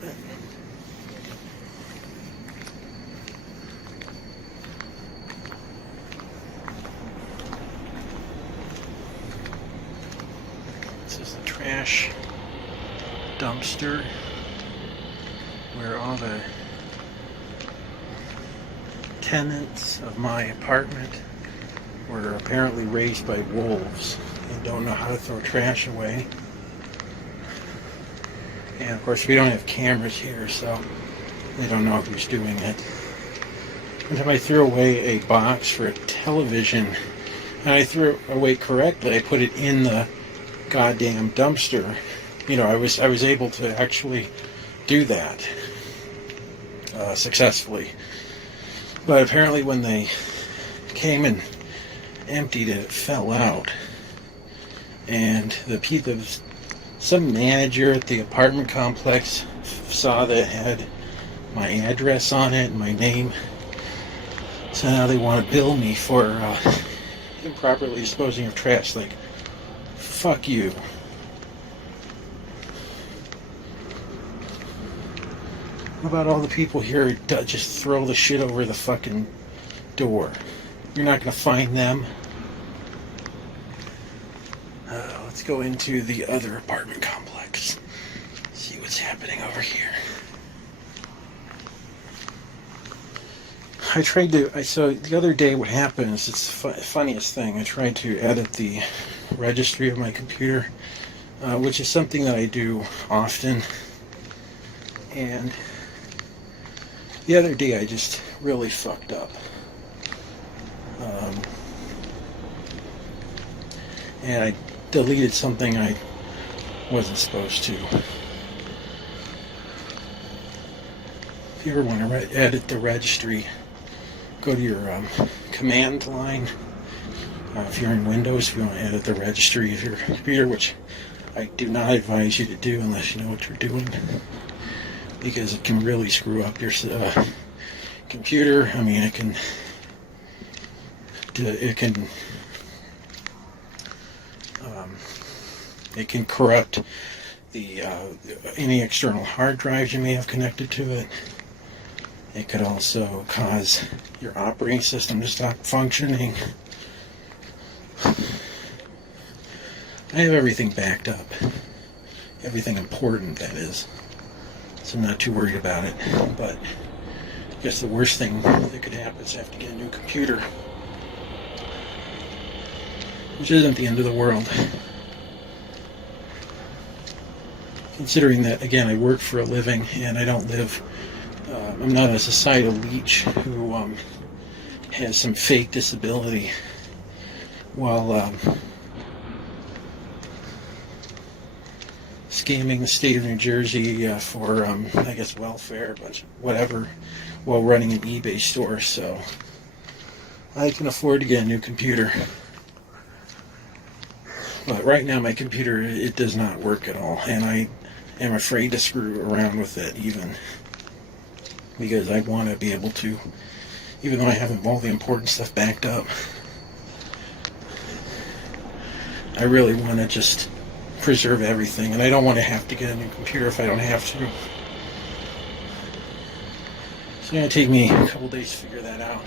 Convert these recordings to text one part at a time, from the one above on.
bit. This is the trash dumpster where all the tenants of my apartment were apparently raised by wolves and don't know how to throw trash away. And of course we don't have cameras here, so they don't know who's doing it. One time I threw away a box for a television, and I threw it away correctly. I put it in the goddamn dumpster. You know, I was able to actually do that successfully. But apparently when they came and emptied it, it fell out. And some manager at the apartment complex saw that it had my address on it and my name. So now they want to bill me for improperly disposing of trash. Like, fuck you. What about all the people here who just throw the shit over the fucking door? You're not going to find them. Let's go into the other apartment complex. See what's happening over here. So the other day what happened is, it's the funniest thing. I tried to edit the registry of my computer, which is something that I do often. And the other day I just really fucked up. And I deleted something I wasn't supposed to. If you ever want to edit the registry, go to your command line. If you're in Windows, if you want to edit the registry of your computer, which I do not advise you to do unless you know what you're doing, because it can really screw up your computer. I mean, it can corrupt any external hard drives you may have connected to it. It could also cause your operating system to stop functioning. I have everything backed up. Everything important, that is. So I'm not too worried about it. But I guess the worst thing that could happen is I have to get a new computer. Which isn't the end of the world. Considering that, again, I work for a living and I don't live, I'm not a societal leech who has some fake disability while scamming the state of New Jersey for, I guess, welfare, a bunch of whatever, while running an eBay store. So I can afford to get a new computer. But right now my computer, it does not work at all, and I am afraid to screw around with it even, because I want to be able to, even though I have all the important stuff backed up, I really want to just preserve everything, and I don't want to have to get a new computer if I don't have to. It's going to take me a couple days to figure that out.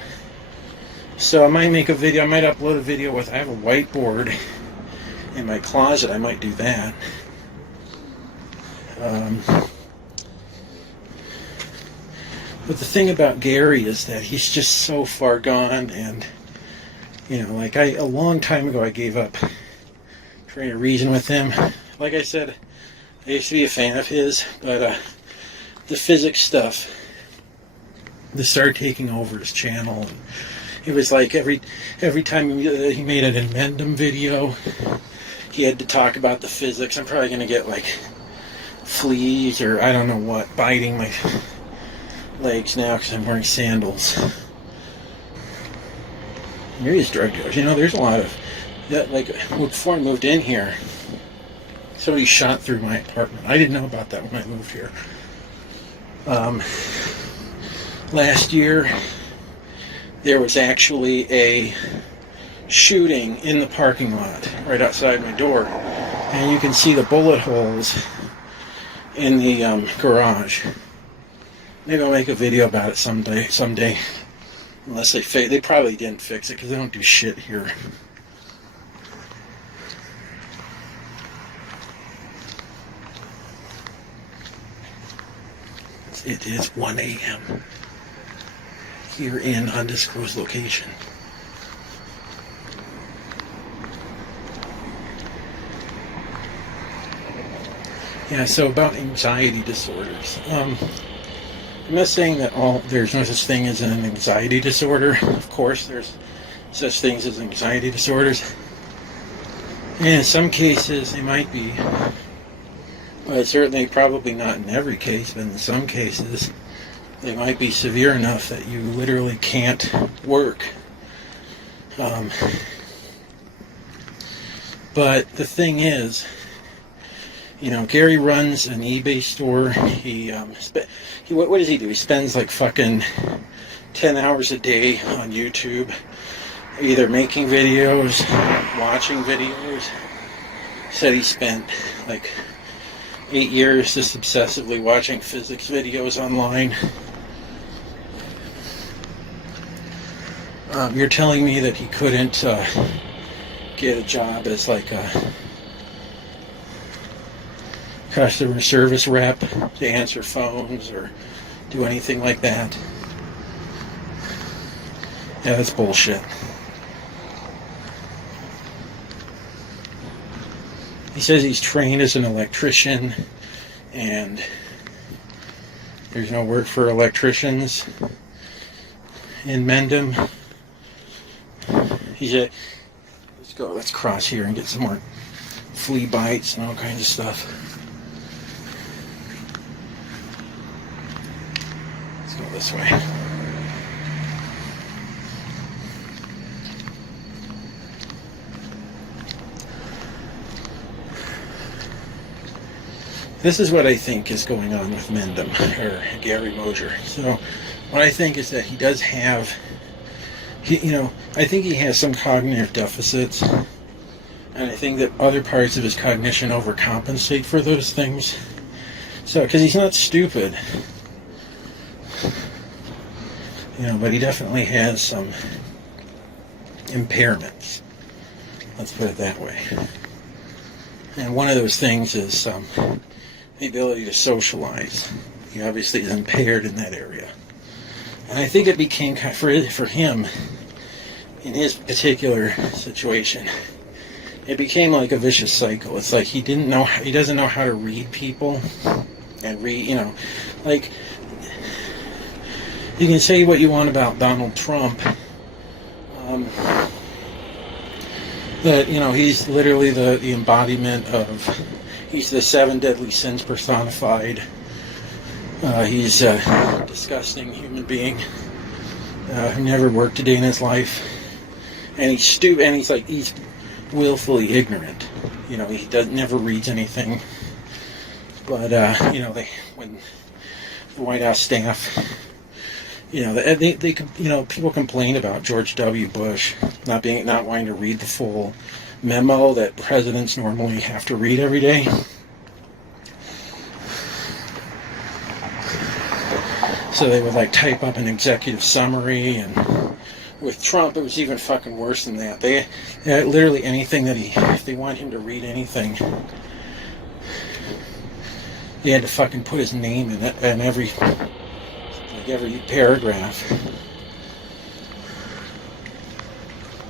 So I might make a video, I might upload a video I have a whiteboard in my closet. I might do that. But the thing about Gary is that he's just so far gone, and you know, like a long time ago I gave up trying to reason with him. Like I said, I used to be a fan of his, but the physics stuff, they started taking over his channel. And it was like every time he made an addendum video, he had to talk about the physics. I'm probably going to get like fleas or I don't know what biting my legs now because I'm wearing sandals. Maybe it's drug dealers. You know, there's a lot of that. Like before I moved in here, somebody shot through my apartment. I didn't know about that when I moved here. Last year, there was actually a shooting in the parking lot right outside my door, and you can see the bullet holes in the garage. Maybe I'll make a video about it someday. Unless they probably didn't fix it because they don't do shit here. It is 1 a.m. here in undisclosed location. Yeah, so about anxiety disorders. I'm not saying that there's no such thing as an anxiety disorder. Of course, there's such things as anxiety disorders. And in some cases, they might be. But certainly, probably not in every case, but in some cases, they might be severe enough that you literally can't work. But the thing is, Gary runs an eBay store. What does he do? He spends like fucking 10 hours a day on YouTube, either making videos, watching videos. He said he spent like 8 years just obsessively watching physics videos online. You're telling me that he couldn't get a job as like a customer service rep to answer phones or do anything like that? Yeah, that's bullshit. He says he's trained as an electrician and there's no work for electricians in Mendham. Let's cross here and get some more flea bites and all kinds of stuff. Let's go this way. This is what I think is going on with Mendham, or Gary Mosier. So, what I think is that he does have, I think he has some cognitive deficits, and I think that other parts of his cognition overcompensate for those things. So, because he's not stupid, but he definitely has some impairments. Let's put it that way. And one of those things is the ability to socialize. He obviously is impaired in that area. And I think it became, for him, in his particular situation, it became like a vicious cycle. It's like he doesn't know how to read people and like, you can say what you want about Donald Trump, that, he's literally the embodiment of, he's the 7 deadly sins personified. He's a disgusting human being who never worked a day in his life. And he's stupid, and he's willfully ignorant. He never reads anything. But, when the White House staff, people complain about George W. Bush not wanting to read the full memo that presidents normally have to read every day. So they would type up an executive summary, and with Trump it was even fucking worse than that. They literally anything that if they want him to read anything, he had to fucking put his name in it and every paragraph.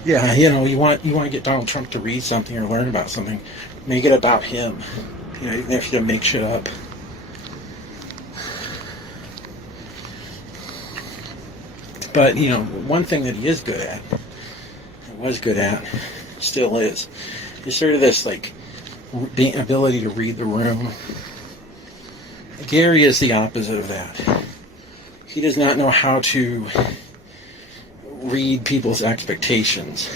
Yeah, you want to get Donald Trump to read something or learn about something, make it about him. Even if you make shit up. But one thing that he is good at, still is sort of this the ability to read the room. Gary is the opposite of that. He does not know how to read people's expectations.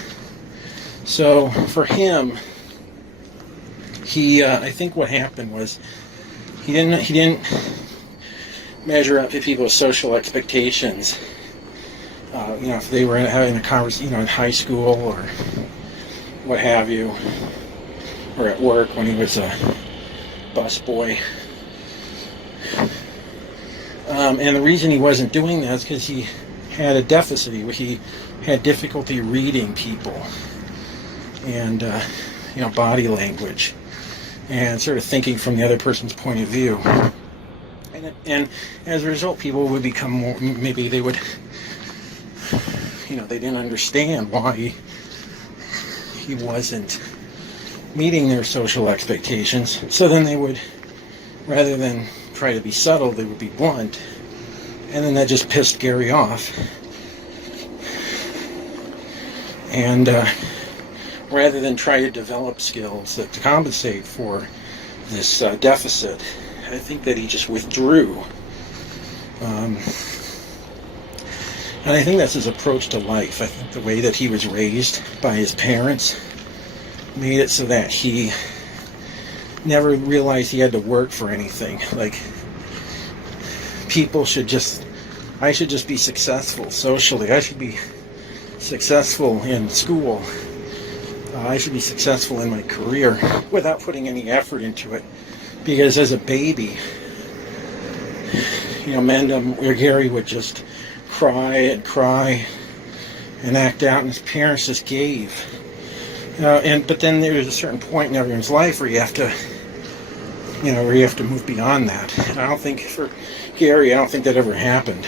So for him, I think what happened was he didn't measure up to people's social expectations. If they were having a conversation, in high school or what have you, or at work when he was a busboy. And the reason he wasn't doing that is because he had a deficit. He had difficulty reading people and body language and sort of thinking from the other person's point of view. And as a result, people would become more, maybe they would, they didn't understand why he wasn't meeting their social expectations. So then they would, rather than try to be subtle, they would be blunt. And then that just pissed Gary off. And rather than try to develop skills to compensate for this deficit, I think that he just withdrew. And I think that's his approach to life. I think the way that he was raised by his parents made it so that he never realized he had to work for anything. Like, I should just be successful socially. I should be successful in school. I should be successful in my career without putting any effort into it. Because as a baby, Gary would just cry and act out, and his parents just gave. But then there was a certain point in everyone's life where you have to move beyond that. And I don't think for Gary, I don't think that ever happened.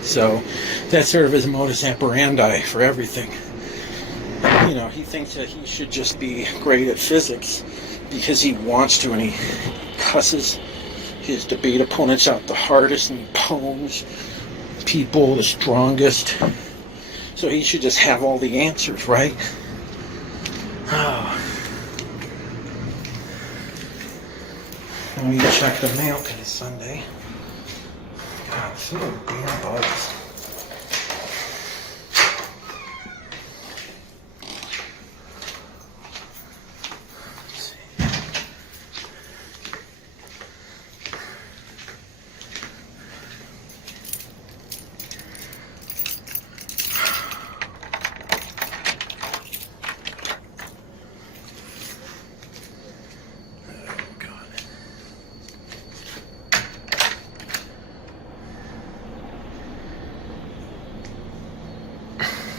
So that's sort of his modus operandi for everything. He thinks that he should just be great at physics because he wants to, and he cusses his debate opponents out the hardest, and he pwns people the strongest. So he should just have all the answers, right? Oh. I need to check the mail because it's Sunday. God, so many damn bugs.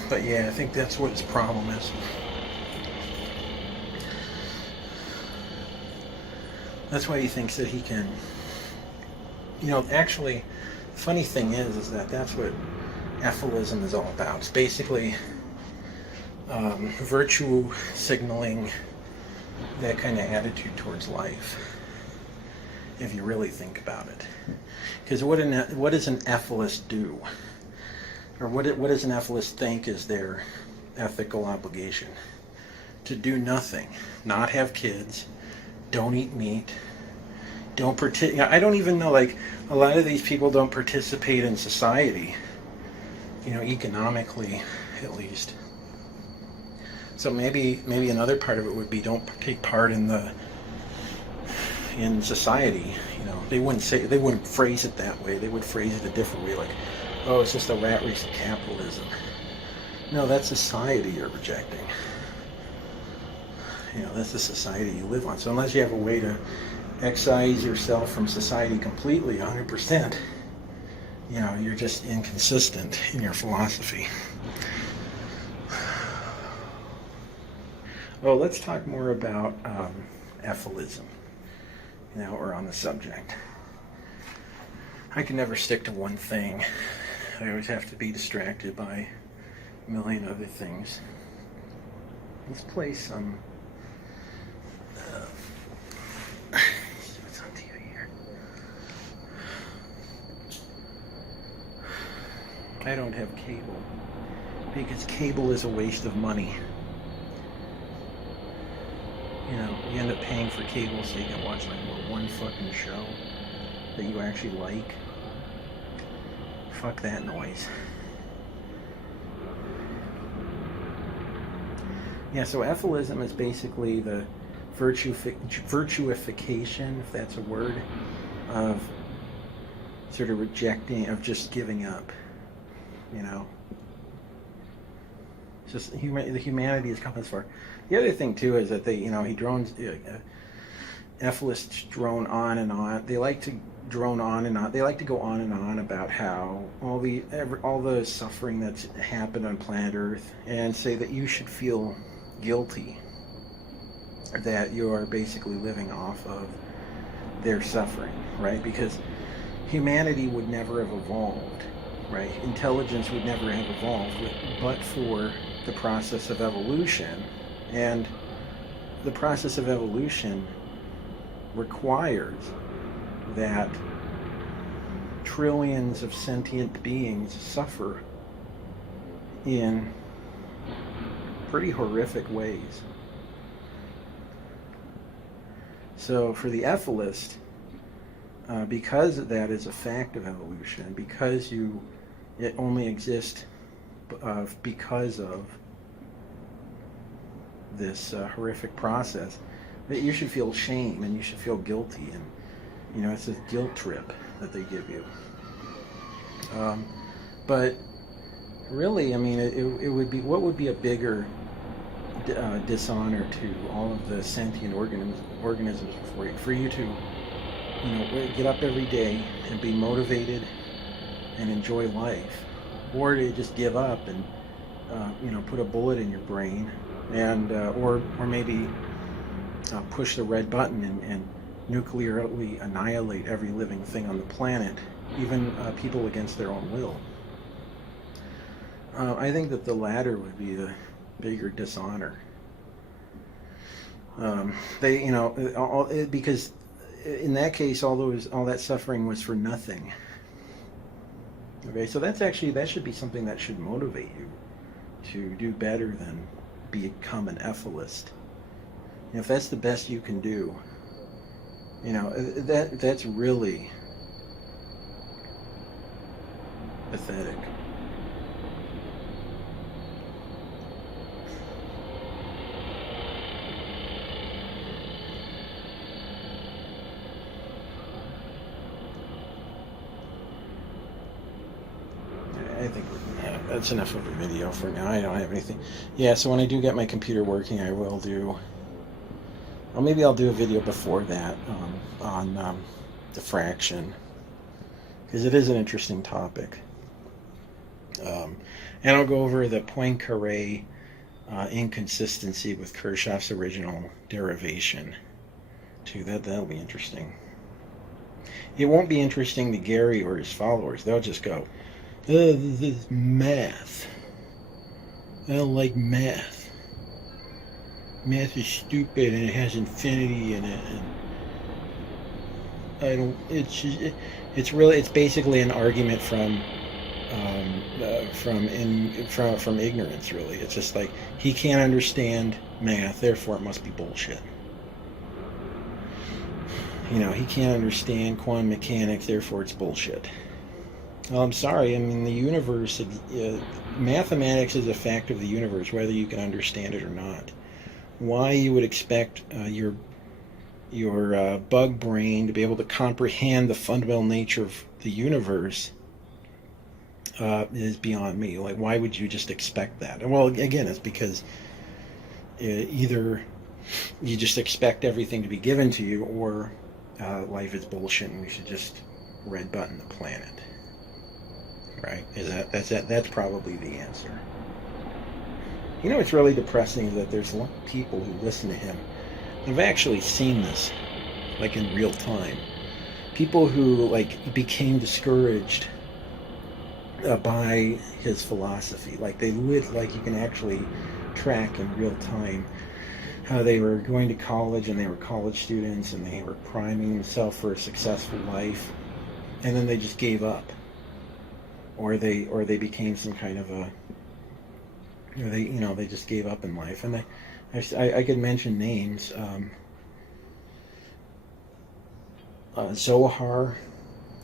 But yeah, I think that's what his problem is. That's why he thinks that he can. Actually, the funny thing is that that's what Effelism is all about. It's basically virtue signaling, that kind of attitude towards life, if you really think about it. Because what does an Effelist do? Or what does an Effelist think is their ethical obligation? To do nothing. Not have kids. Don't eat meat. I don't even know, like, a lot of these people don't participate in society. Economically, at least. So maybe another part of it would be don't take part in society. They wouldn't phrase it that way. They would phrase it a different way, like, oh, it's just a rat race of capitalism. No, that's society you're rejecting. That's the society you live on. So unless you have a way to excise yourself from society completely, 100%, you're just inconsistent in your philosophy. Well, let's talk more about Effelism, or on the subject. I can never stick to one thing. I always have to be distracted by a million other things. Let's play some. What's on TV here? I don't have cable because cable is a waste of money. You end up paying for cable so you can watch one fucking show that you actually like. Fuck that noise. Yeah, so Effelism is basically the virtuification, if that's a word, of sort of rejecting, of just giving up. Just the humanity has come this far. The other thing too is that he drones. ethicists drone on and on. They like to drone on and on. They like to go on and on about how all the suffering that's happened on planet Earth, and say that you should feel guilty that you are basically living off of their suffering, right? Because humanity would never have evolved, right? Intelligence would never have evolved but for the process of evolution. And the process of evolution requires that trillions of sentient beings suffer in pretty horrific ways. So for the ethicist, because that is a fact of evolution, because it only exists because of this horrific process, that you should feel shame and you should feel guilty, and it's a guilt trip that they give you. But really, I mean, it would be, what would be a bigger dishonor to all of the sentient organisms for you to get up every day and be motivated and enjoy life, or to just give up and put a bullet in your brain and or maybe push the red button and nuclearly annihilate every living thing on the planet, even people against their own will. I think that the latter would be the bigger dishonor. Because in that case, all that suffering was for nothing. Okay, so that should be something that should motivate you to do better than become an ethicist. If that's the best you can do, that's really pathetic. I think that's enough of a video for now. I don't have anything. Yeah, so when I do get my computer working, I will do... Or maybe I'll do a video before that on diffraction, because it is an interesting topic. And I'll go over the Poincaré inconsistency with Kirchhoff's original derivation, too. That'll be interesting. It won't be interesting to Gary or his followers. They'll just go, this is math. I don't like math. Math is stupid and it has infinity in it, and I don't. It's basically an argument from ignorance. Really, it's just like he can't understand math, therefore it must be bullshit. He can't understand quantum mechanics, therefore it's bullshit. Well, I'm sorry. I mean, the universe, mathematics is a fact of the universe, whether you can understand it or not. Why you would expect your bug brain to be able to comprehend the fundamental nature of the universe is beyond me. Like, why would you just expect that? Well, again, it's because either you just expect everything to be given to you, or life is bullshit and we should just red button the planet. Right? That's probably the answer. What's really depressing is that there's a lot of people who listen to him. I've actually seen this, like, in real time. People who, became discouraged by his philosophy. They you can actually track in real time how they were going to college and they were college students and they were priming themselves for a successful life, and then they just gave up. Or they became some kind of a... They just gave up in life, and I could mention names. Zohar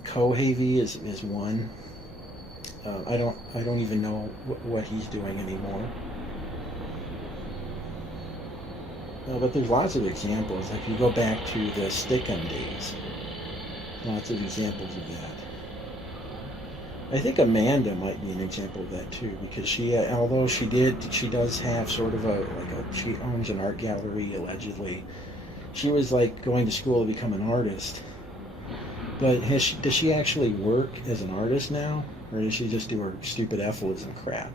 Kohavi is one. I don't even know what he's doing anymore. But there's lots of examples. If you go back to the Stickum days, lots of examples of that. I think Amanda might be an example of that too, because she does have sort of she owns an art gallery allegedly, She was like going to school to become an artist. But does she actually work as an artist now? Or does she just do her stupid aphorism crap?